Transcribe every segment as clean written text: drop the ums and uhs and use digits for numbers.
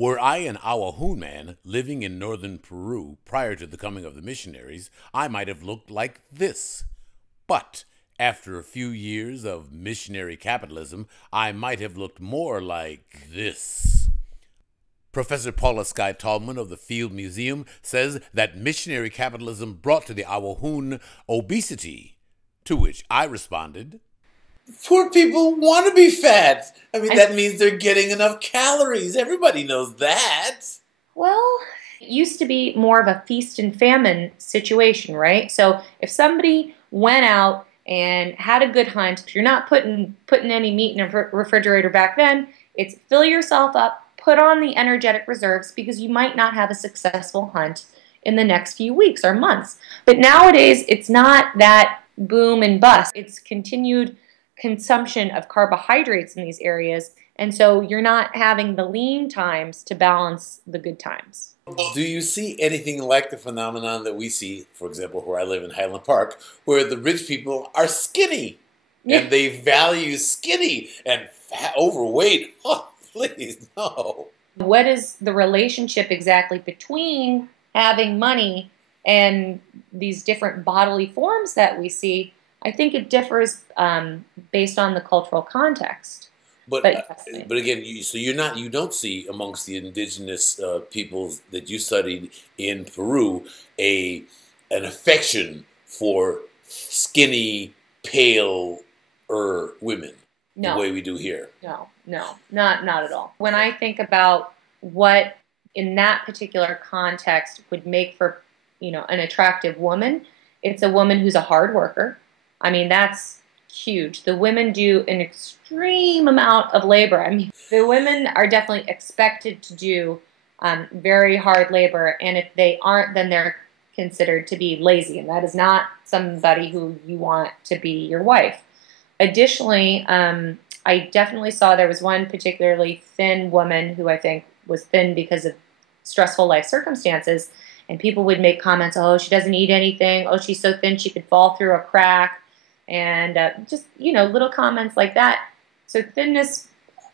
Were I an Awajún man living in northern Peru prior to the coming of the missionaries, I might have looked like this. But after a few years of missionary capitalism, I might have looked more like this. Professor Paula Skye Tallman of the Field Museum says that missionary capitalism brought to the Awajún obesity, to which I responded, poor people want to be fat. I mean, that means they're getting enough calories. Everybody knows that. Well, it used to be more of a feast and famine situation, right? So if somebody went out and had a good hunt, if you're not putting any meat in a refrigerator back then, it's fill yourself up, put on the energetic reserves because you might not have a successful hunt in the next few weeks or months. But nowadays, it's not that boom and bust. It's continued consumption of carbohydrates in these areas, and so you're not having the lean times to balance the good times. Do you see anything like the phenomenon that we see, for example, where I live in Highland Park, where the rich people are skinny, and they value skinny and overweight? Oh, please, no. What is the relationship exactly between having money and these different bodily forms that we see? I think it differs based on the cultural context. But again, you don't see amongst the indigenous peoples that you studied in Peru an affection for skinny, pale women the way we do here. No, not at all. When I think about what in that particular context would make for an attractive woman, it's a woman who's a hard worker. I mean, that's huge. The women do an extreme amount of labor. I mean, the women are definitely expected to do very hard labor, and if they aren't, then they're considered to be lazy, and that is not somebody who you want to be your wife. Additionally, I definitely saw there was one particularly thin woman who I think was thin because of stressful life circumstances, and people would make comments, oh, she doesn't eat anything, oh, she's so thin she could fall through a crack. And just, little comments like that. So thinness,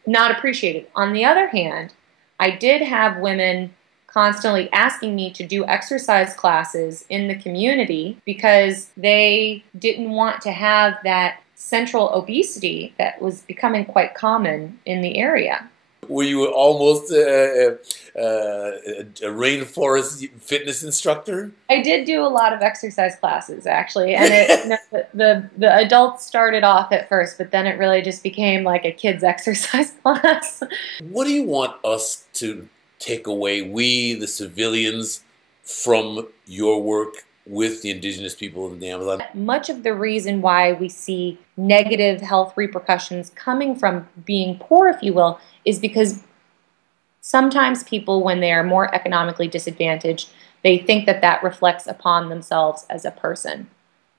not appreciated. On the other hand, I did have women constantly asking me to do exercise classes in the community because they didn't want to have that central obesity that was becoming quite common in the area. Were you almost a rainforest fitness instructor? I did do a lot of exercise classes, actually, and the adults started off at first, but then it really just became like a kids' exercise class. What do you want us to take away, we, the civilians, from your work with the indigenous people in the Amazon? Much of the reason why we see negative health repercussions coming from being poor, if you will, is because sometimes people, when they are more economically disadvantaged, they think that that reflects upon themselves as a person.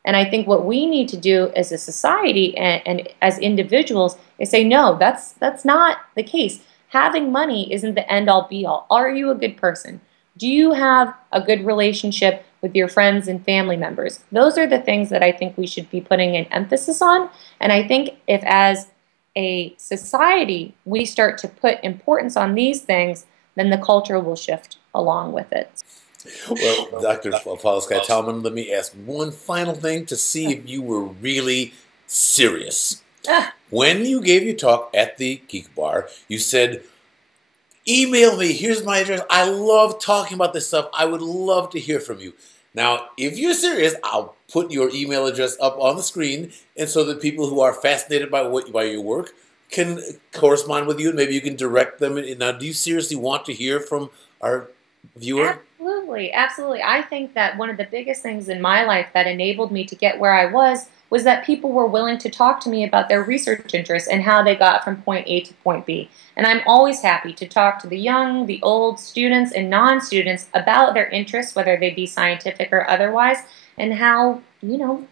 And I think what we need to do as a society and as individuals is say, no, that's not the case. Having money isn't the end-all be-all. Are you a good person? Do you have a good relationship with your friends and family members? Those are the things that I think we should be putting an emphasis on. And I think if as a society we start to put importance on these things, then the culture will shift along with it. Well, Dr. Paula Skye Tallman, let me ask one final thing to see if you were really serious. When you gave your talk at the Geek Bar, you said, email me, here's my address. I love talking about this stuff. I would love to hear from you. Now, if you're serious, I'll put your email address up on the screen, and so that people who are fascinated by your work can correspond with you, and maybe you can direct them. Now, do you seriously want to hear from our viewer? Absolutely, absolutely. I think that one of the biggest things in my life that enabled me to get where I was that people were willing to talk to me about their research interests and how they got from point A to point B. And I'm always happy to talk to the young, the old, students, and non-students about their interests, whether they be scientific or otherwise, and how,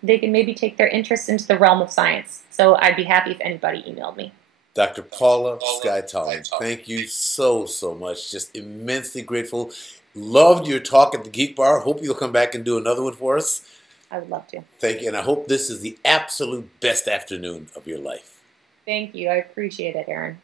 they can maybe take their interests into the realm of science. So I'd be happy if anybody emailed me. Dr. Paula Skye Tallman, thank you so much. Just immensely grateful. Loved your talk at the Geek Bar. Hope you'll come back and do another one for us. I would love to. Thank you, and I hope this is the absolute best afternoon of your life. Thank you. I appreciate it, Aaron.